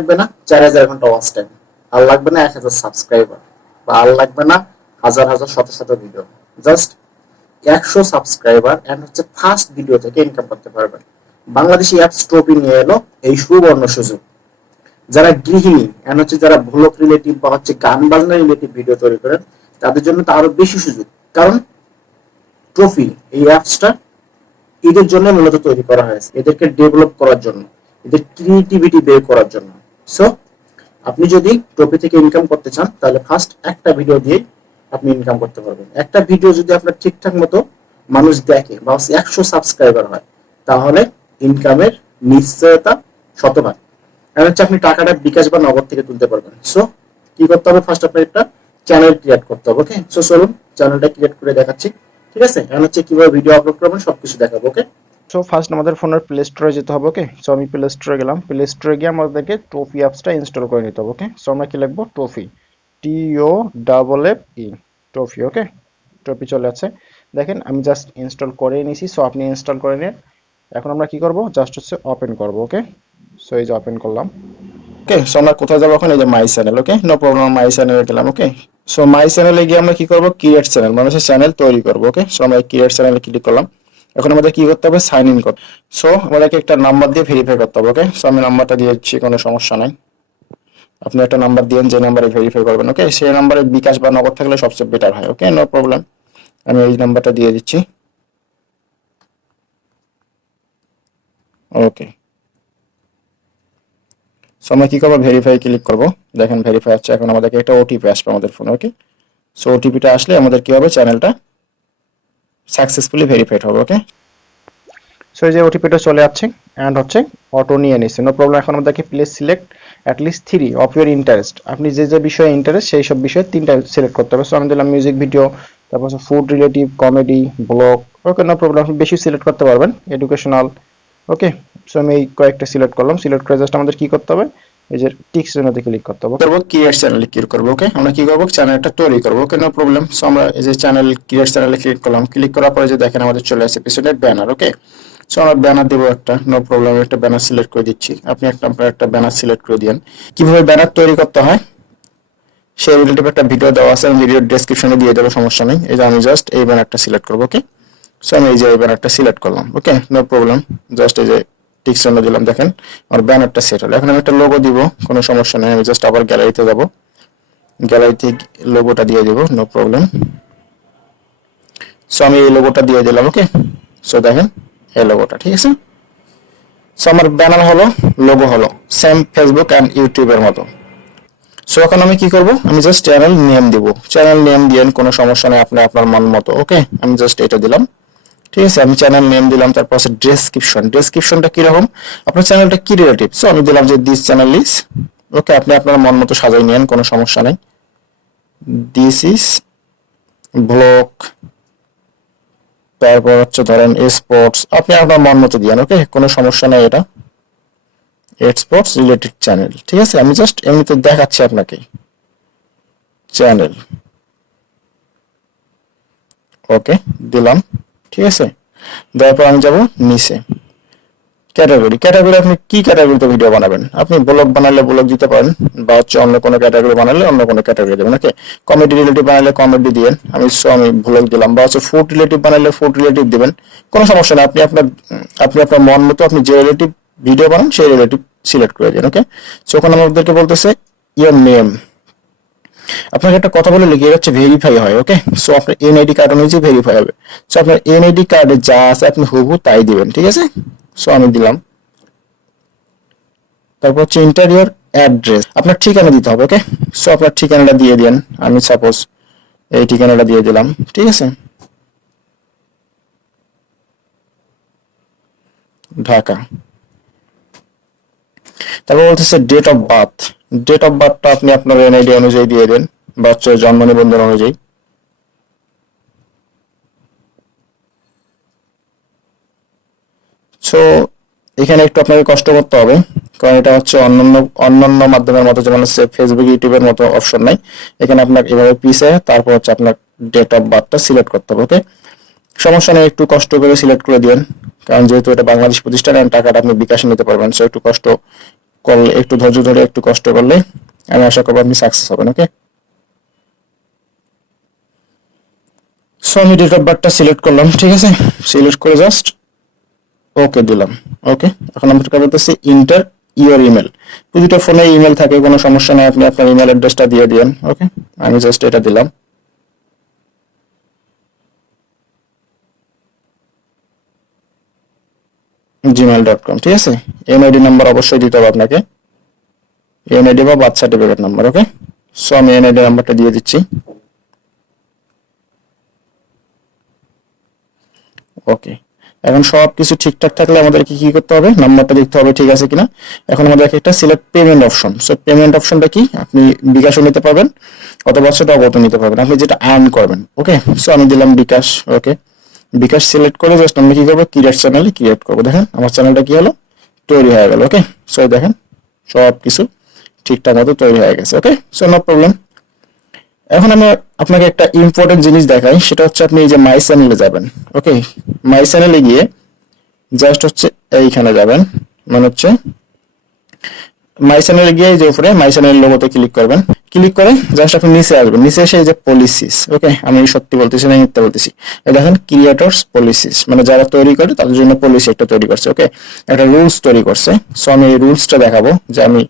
লাগবে না 4000 ঘন্টা ওয়াচ টাইম, আর লাগবে না 1000 সাবস্ক্রাইবার, বা আর লাগবে না হাজার হাজার শত শত ভিডিও, জাস্ট 100 সাবস্ক্রাইবার এন্ড হচ্ছে ফার্স্ট ভিডিও থেকে ইনকাম করতে পারবেন। বাংলাদেশি অ্যাপস টপি নিয়ে এলো এই সুবর্ণ সুযোগ। যারা গৃহিণী এন্ড হচ্ছে যারা ব্লগ রিলেটিভ বা হচ্ছে গান বাজনা রিলেটিভ ভিডিও তৈরি করেন তাদের জন্য তো আরো বেশি সুযোগ, কারণ ট্রফি এই অ্যাপসটা এদের জন্য মূলত তৈরি করা হয়েছে, এদেরকে ডেভেলপ করার জন্য, এদের ক্রিয়েটিভিটি বের করার জন্য। সো আপনি যদি ট্রফি থেকে ইনকাম করতে চান তাহলে ফার্স্ট একটা ভিডিও দিয়ে আপনি ইনকাম করতে পারবেন। একটা ভিডিও যদি আপনার ঠিকঠাক মতো মানুষ দেখে বা 100 সাবস্ক্রাইবার হয় তাহলে ইনকামের নিশ্চয়তা শতভাগ। আর হচ্ছে আপনি টাকাটা বিকাশ বা নগদ থেকে তুলতে পারবেন। সো কি করতে হবে, ফার্স্ট আপনার একটা চ্যানেল ক্রিয়েট করতে হবে। ওকে, সো চলুন চ্যানেলটা ক্রিয়েট করে দেখাচ্ছি। ঠিক আছে, এখন হচ্ছে কিভাবে ভিডিও আপলোড করবেন সবকিছু দেখাবো। ওকে, সো ফার্স্ট আমাদের ফোনের প্লে স্টোরে যেতে হবে। ওকে, সো আমি প্লে স্টোরে গেলাম। প্লে স্টোরে গিয়ে আমাদেরকে টফি অ্যাপসটা ইনস্টল করে নিতে হবে। ওকে, সো আমরা কি লিখবো, টফি, TOFFE, টফি। ওকে, টফি চলে আছে, দেখেন আমি জাস্ট ইনস্টল করে নিয়েছি। সো আপনি ইনস্টল করে নিন। এখন আমরা কি করব, জাস্ট হচ্ছে ওপেন করব। ওকে, সো এই যে ওপেন করলাম। ওকে, সো আমরা কোথায় যাবো এখন, এই যে my channel. Okay, no problem, my চ্যানেলে গেলাম। ওকে, সো মাই চ্যানেলে গিয়ে আমরা কি করব, ক্রিয়েট চ্যানেল, মানে হচ্ছে চ্যানেল তৈরি করব। ওকে, সো আমরা ক্রিয়েট চ্যানেলে ক্লিক করলাম। এখন আমাদের কি করতে হবে, সাইন ইন করতে। সো আমাদেরকে একটা নাম্বার দিয়ে ভেরিফাই করতে হবে। ওকে, সো আমি নাম্বারটা দিয়েছি, কোনো সমস্যা নাই। আপনি একটা নাম্বার দিয়েন যে নাম্বারে ভেরিফাই করবেন। ওকে, সেই নাম্বারে বিকাশ বা নগদ থাকলে সবচেয়ে বেটার হয়। ওকে, নো প্রবলেম, আমি এই নাম্বারটা দিয়ে দিচ্ছি। ওকে, সো আমরা কি করবো, ভেরিফাই ক্লিক করব। দেখেন ভেরিফাই আছে। এখন আমাদেরকে একটা ওটিপি আসবে আমাদের ফোনে। ওকে, সো ওটিপিটা আসলে আমাদের কি হবে, চ্যানেলটা সাকসেসফুলি ভেরিফাইড হবে। ওকে, সো এই যে ওটিপিটা চলে যাচ্ছে এন্ড হচ্ছে অটো নিয়ে নিচ্ছে, নো প্রবলেম। এখন আমাদেরকে place select at least 3 of your interest, আপনি যে যে বিষয়ে ইন্টারেস্ট সেই সব বিষয়ে 3টা সিলেক্ট করতে হবে। সো আমি দিলাম মিউজিক ভিডিও, তারপর হচ্ছে ফুড রিলেটিভ, কমেডি, ব্লগ। ওকে, নো প্রবলেম, আপনি বেশি সিলেক্ট করতে পারবেন, এডুকেশনাল। ওকে, সো আমি এই কয়েকটা সিলেক্ট করলাম। সিলেক্ট করে জাস্ট আমাদের কি করতে হবে, এই যে টিক চিহ্নতে ক্লিক করতে হবে। করব ক্রিয়েট চ্যানেলে ক্লিক করব। ওকে, আমরা কি করব, চ্যানেলটা তৈরি করব। ওকে, নো প্রবলেম। সো আমরা এই যে চ্যানেল ক্রিয়েট চ্যানেলে ক্লিক করলাম। ক্লিক করার পরে যে দেখেন আমাদের চলে আসছে পিছনে ব্যানার। ওকে, সো আমরা ব্যানার দেবো একটা, নো প্রবলেম, একটা ব্যানার সিলেক্ট করে দিচ্ছি। আপনি একটা ব্যানার সিলেক্ট করে দিয়েন। কিভাবে ব্যানার তৈরি করতে হয় সেই রিলেটিভ একটা ভিডিও দেওয়া আছে, আমি ভিডিওর ডেসক্রিপশনে দিয়ে দেবো, সমস্যা নেই। এই যে আমি জাস্ট এই ব্যানারটা সিলেক্ট করবো। ওকে, সো আমি এই যে এই ব্যানারটা সিলেক্ট করলাম। ওকে, নো প্রবলেম, জাস্ট এই যে টিক চিহ্ন দিলাম। দেখেন আমার ব্যানারটা সেট হলো। এখন আমি একটা লোগো দিব, কোনো সমস্যা নেই। আমি জাস্ট আবার গ্যালারিতে যাব, গ্যালারিতে লোগোটা দিয়ে দিব, নো প্রবলেম। সো আমি এই লোগোটা দিয়ে দিলাম। ওকে, সো দেখেন এই লোগোটা, ঠিক আছে। সো আমার ব্যানার হলো, লোগো হলো সেম ফেসবুক অ্যান্ড ইউটিউবের মতো। সো এখন আমি কি করব, আমি জাস্ট চ্যানেল নেম দিব। চ্যানেল নেম দিয়েন, কোনো সমস্যা নেই, আপনি আপনার মন মতো। ওকে, আমি জাস্ট এটা দিলাম। ঠিক আছে, আমি চ্যানেল নেম দিলাম। তারপর আছে ডেসক্রিপশন। ডেসক্রিপশনটা কিরকম, আপনার চ্যানেলটা কি রিলেটিভ। সো আমি দিলাম যে দিস চ্যানেল ইজ, ওকে, আপনি আপনার মন মতো সাজাই নেন, কোনো সমস্যা নেই। দিস ইজ ব্লগ, তারপর হচ্ছে ধরেন স্পোর্টস, আপনি আপনার মন মতো দিয়েন। ওকে, কোনো সমস্যা নেই, এটা স্পোর্টস রিলেটেড চ্যানেল। ঠিক আছে, আমি জাস্ট এমনিতে দেখাচ্ছি আপনাকে চ্যানেল। ওকে, দিলাম। ঠিক আছে, তারপর আমি যাব নিচে ক্যাটাগরি। ক্যাটাগরি আপনি কি ক্যাটাগরিতে ভিডিও বানাবেন, আপনি ব্লগ বানালে ব্লগ দিতে পারেন, বা হচ্ছে অন্য কোনো ক্যাটাগরি বানালে অন্য কোনো ক্যাটাগরি দেবেন। ওকে, কমেডি রিলেটিভ বানালে কমেডি দিবেন, আমি ব্লগ দিলাম। বা হচ্ছে ফুড রিলেটিভ বানালে ফুড রিলেটিভ দিবেন, কোনো সমস্যা নেই। আপনি আপনার মন মতো আপনি যে রিলেটিভ ভিডিও বানান সেই রিলেটিভ সিলেক্ট করে দিন। ওকে, সো ওখানে আমাদেরকে বলতেছে ইয়োর নেম। আপনাকে একটা কথা বলে লিখে হচ্ছে ভেরিফাই হয়। ওকে, সো আপনার এনআইডি কার্ড অনুযায়ী ভেরিফাই হবে। সো আপনার এনআইডি কার্ডে যা আছে আপনি হুবহু তাই দিবেন। ঠিক আছে, সো আমি দিলাম। তারপর হচ্ছে ইন্টারিয়র অ্যাড্রেস, আপনার ঠিকানা দিতে হবে। ওকে, সো আপনার ঠিকানাটা দিয়ে দেন। আমি সাপোজ এই ঠিকানাটা দিয়ে দিলাম। ঠিক আছে, ঢাকা। তারপর বলতেছে date of birth. Date of বার্থটা আপনি আপনার এনআইডি অনুযায়ী দিয়ে দেন, বা হচ্ছে জন্ম নিবন্ধন অনুযায়ী। সো এখানে একটু আপনাকে কষ্ট করতে হবে, কারণ এটা হচ্ছে অন্যান্য অন্যান্য মাধ্যমের মতো, যেমন হচ্ছে ফেসবুক ইউটিউবের মতো অপশন নাই। এখানে আপনার এভাবে পিছে তারপর হচ্ছে আপনার ডেট অফ বার্থটা সিলেক্ট করতে হবে। ওকে, সমস্যা নেই, একটু কষ্ট করে সিলেক্ট করে দিন, কারণ যেহেতু এটা বাংলাদেশ প্রতিষ্ঠান টাকাটা আপনি বিকাশে নিতে পারবেন। সো একটু কষ্ট করলে, একটু ধৈর্য ধরে একটু কষ্ট করলে আমি আশা করবো আপনি সাকসেস হবেন। ওকে, সো আমি ডেট অফ বার্থটা সিলেক্ট করলাম, ঠিক আছে, সিলেক্ট করে জাস্ট ওকে দিলাম। ওকে, এখন আমরা বলতেছি ইন্টার ইওর ইমেল। প্রতিটা ফোনে ইমেল থাকে, কোনো সমস্যা নেই, আপনি আপনার ইমেল অ্যাড্রেসটা দিয়ে দিন। ওকে, আমি জাস্ট এটা দিলাম। gmail.com, ঠিক আছে। এনআইডি নাম্বার অবশ্যই দিতে হবে আপনাকে, এনআইডি বা বার্থ সার্টিফিকেট নাম্বার। ওকে, সো আমি এনআইডি নাম্বারটা দিয়ে দিচ্ছি। ওকে, এখন সবকিছু ঠিকঠাক থাকলে আমাদেরকে কি করতে হবে, নাম্বারটা দেখতে হবে ঠিক আছে কিনা। এখন আমাদেরকে একটা select payment option. So payment অপশনটা কি, আপনি বিকাশও নিতে পারবেন অথবা সেটা অবত নিতে পারবেন, আপনি যেটা আর্ন করবেন। ওকে, সো আমি দিলাম বিকাশ। ওকে, বিকাশ সিলেক্ট করে জাস্ট আমি কি করবো, ক্রিয়েট চ্যানেল ক্রিয়েট করবো। দেখেন আমার চ্যানেলটা কি হলো, তৈরি হয়ে গেল। ওকে, সো দেখেন সব কিছু ঠিকঠাক মতো তৈরি হয়ে গেছে। ওকে, সো নো প্রবলেম। এখন আমি আপনাকে একটা ইম্পর্টেন্ট জিনিস দেখাই, সেটা হচ্ছে আপনি এই যে মাই চ্যানেলে যাবেন। ওকে, মাই চ্যানেলে গিয়ে জাস্ট হচ্ছে এইখানে যাবেন, মানে হচ্ছে মাই চ্যানেলে গিয়ে যে উপরে মাই চ্যানেল লোগোতে ক্লিক করবেন। ক্লিক করে জাস্ট আপনি নিচে আসবেন, নিচে এসে এই যে পলিসিস। ওকে, আমি সত্যি বলতেছি না মিথ্যা বলতেছি, এই দেখেন ক্রিয়েটরস পলিসিস, মানে যারা তৈরি করে তাদের জন্য পলিসি একটা তৈরি করছে। ওকে, একটা রুলস তৈরি করছে। সো আমি এই রুলসটা দেখাবো যে আমি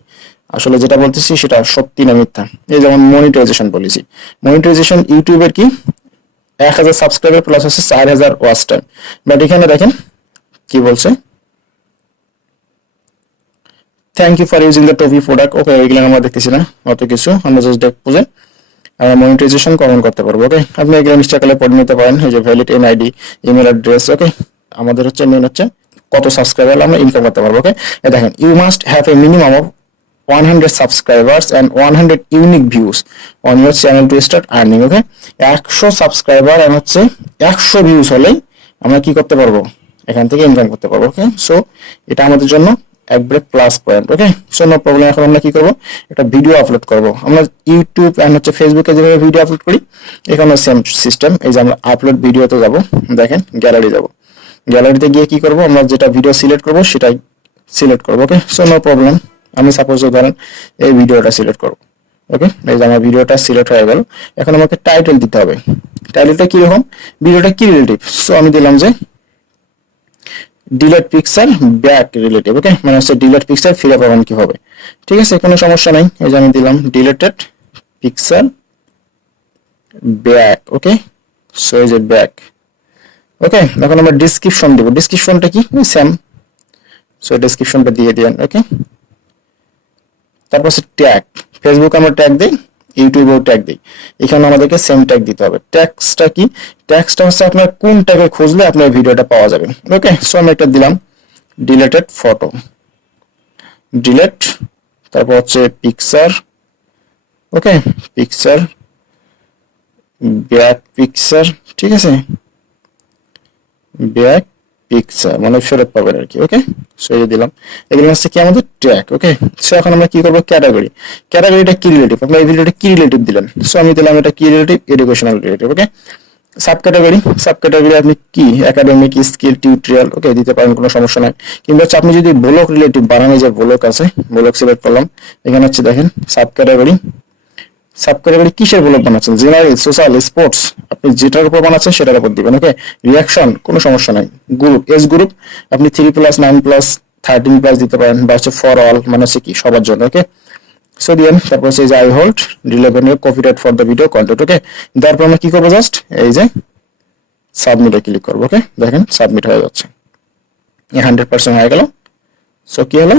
আসলে যেটা বলতেছি সেটা সত্যি না মিথ্যা। এই যেমন মনিটাইজেশন পলিসি, মনিটাইজেশন ইউটিউবের কি 1000 সাবস্ক্রাইবার প্লাস হচ্ছে 4000 ওয়াচ টাইম। বাট এখানে দেখেন কি বলছে, thank you for using the Toffee product. Okay, এগুলো আমরা দেখতেছি না অত কিছু, আমরা জাস্ট দেখবো যে আমরা মনিটাইজেশন কমন করতে পারবো। ওকে, আপনি এগুলো ইনস্টাগ্রামে পড়ে নিতে পারেন, এই যে ভ্যালিড এনআইডি, ইমেল অ্যাড্রেস। ওকে, আমাদের হচ্ছে মেন হচ্ছে কত সাবস্ক্রাইবার আমরা ইনকাম করতে পারবো। ওকে, দেখেন you must have a minimum of 100 subscribers and 100 unique views on your channel to start earning. Okay, 100 subscriber আর হচ্ছে 100 ভিউজ হলেই আমরা কি করতে পারবো, এখান থেকে ইনকাম করতে পারবো। ওকে, সো এটা আমাদের জন্য একবারে প্লাস পয়েন্ট। ওকে, সো নো প্রবলেম। এখন আমরা কি করবো, একটা ভিডিও আপলোড করবো। আমরা ইউটিউব এন্ড হচ্ছে ফেসবুকে যেভাবে ভিডিও আপলোড করি, এখানে সেম সিস্টেম। এই যে আমরা আপলোড ভিডিওতে যাব, দেখেন গ্যালারি যাব, গ্যালারিতে গিয়ে কি করবো, আমরা যেটা ভিডিও সিলেক্ট করবো সেটাই সিলেক্ট করবো। ওকে, সো নো প্রবলেম। আমি সাপোজ ধরেন এই ভিডিওটা সিলেক্ট করবো। ওকে, এই যে আমার ভিডিওটা সিলেক্ট হয়ে গেল। এখন আমাকে টাইটেল দিতে হবে। টাইটেলটা কি রকম, ভিডিওটা কি রিলেটিভ। সো আমি দিলাম যে ডিলেট পিকচার ব্যাক রিলেটিভ। ওকে, মানে হচ্ছে ডিলেট পিকচার ফিরে পাবেন কিভাবে, ঠিক আছে, কোনো সমস্যা নাই। এই যে আমি দিলাম ডিলেটেড পিকচার ব্যাক। ওকে, সো এই যে ব্যাক। ওকে, এখন আমরা ডিসক্রিপশন দেবো। ডিসক্রিপশনটা কি, সেম। সো ডিসক্রিপশনটা দিয়ে দিন। ওকে, তারপর হচ্ছে ট্যাগ, ফেসবুক আমরা ট্যাগ দিই, ইউটিউবেও ট্যাগ দিই, এখানে আমাদেরকে সেম ট্যাগ দিতে হবে। ট্যাগসটা কি, ট্যাগসটা হচ্ছে আপনার কোন ট্যাগে খুঁজলে আপনার ভিডিওটা পাওয়া যাবে। ওকে, সো আমি একটা দিলাম ডিলেটেড ফটো, ডিলেট, তারপর হচ্ছে পিকচার। ওকে, পিকচার ব্যাক পিকচার, ঠিক আছে, ব্যাক পিকচার মানে ফেরত পাবেন আর কি। ওকে, সো এই দিলাম, এগুলো হচ্ছে কি আমাদের ট্যাগ। ওকে, সো এখন আমরা কি করবো, ক্যাটাগরি। ক্যাটাগরিটা কি রিলেটিভ, আপনার এই ভিডিওটা কি রিলেটিভ দিলেন। সো আমি দিলাম এটা কি রিলেটিভ, এডুকেশনাল রিলেটিভ। ওকে, সাব ক্যাটাগরি, সাব ক্যাটাগরি আপনি কি একাডেমিক, স্কিল, টিউটোরিয়াল। ওকে, দিতে পারেন, কোনো সমস্যা নাই। কিংবা হচ্ছে আপনি যদি ব্লগ রিলেটিভ বানানো, যে ব্লগ আছে, ব্লগ সিলেক্ট করলাম। এখানে হচ্ছে দেখেন সাব ক্যাটাগরি, সাব ক্যাটাগরি কিসের ব্লগ বানাচ্ছেন, জেনারেল, সোশ্যাল, স্পোর্টস, আপনি যেটার উপর বানাচ্ছেন সেটার উপর দিবেন। ওকে, রিয়াকশন, কোনো সমস্যা নাই। গ্রুপ, এজ গ্রুপ আপনি 3+, 9+, 13+ দিতে পারেন, বা হচ্ছে ফর অল মানে হচ্ছে কি সবার জন্য। ওকে, সো দিয়েন, তারপর হচ্ছে I hold relevant copyright for the video content. Okay, তারপর আমরা কি করবো, জাস্ট এই যে সাবমিটে ক্লিক করবো। ওকে, দেখেন সাবমিট হয়ে যাচ্ছে, 100% হয়ে গেল। সো কি হলো,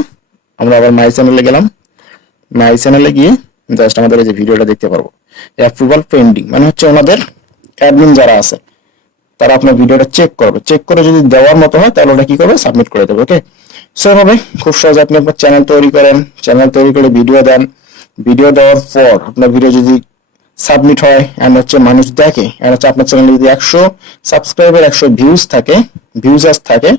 আমরা আবার মাই চ্যানেলে গেলাম, মাই চ্যানেলে গিয়ে জাস্ট আমাদের এই যে ভিডিওটা দেখতে পারবো। অ্যাপ্রুভাল পেন্ডিং মানে হচ্ছে ওনাদের অ্যাডমিন যারা আছে তারা আপনার ভিডিওটা চেক করবে, চেক করে যদি দেওয়ার মতো হয় তাহলে ওটা কি করবে, সাবমিট করে দেবে। ওকে, সো এভাবে খুব সহজে আপনি আপনার চ্যানেল তৈরি করেন, চ্যানেল তৈরি করে ভিডিও দেন, ভিডিও দেওয়ার পর আপনার ভিডিও যদি সাবমিট হয় এন্ড হচ্ছে মানুষ দেখে, এন্ড হচ্ছে আপনার চ্যানেলে যদি 100 সাবস্ক্রাইবার, 100 ভিউজ থাকে, ভিউজার্স থাকে,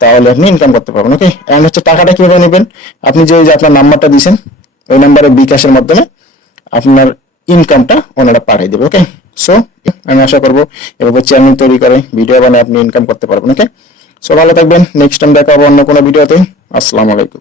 তাহলে আপনি ইনকাম করতে পারবেন। ওকে, এন্ড হচ্ছে টাকাটা কিভাবে নেবেন, আপনি যে আপনার নাম্বারটা দিয়েছেন ওই নাম্বারে বিকাশের মাধ্যমে আপনার ইনকামটা ওনারা পাঠিয়ে দেবে। ওকে, সো আমি আশা করবো এভাবে চ্যানেল তৈরি করে ভিডিও বানিয়ে আপনি ইনকাম করতে পারবেন। ওকে, সো ভালো থাকবেন, নেক্সট টাইম দেখা হবে অন্য কোনো ভিডিওতে। আসসালামু আলাইকুম।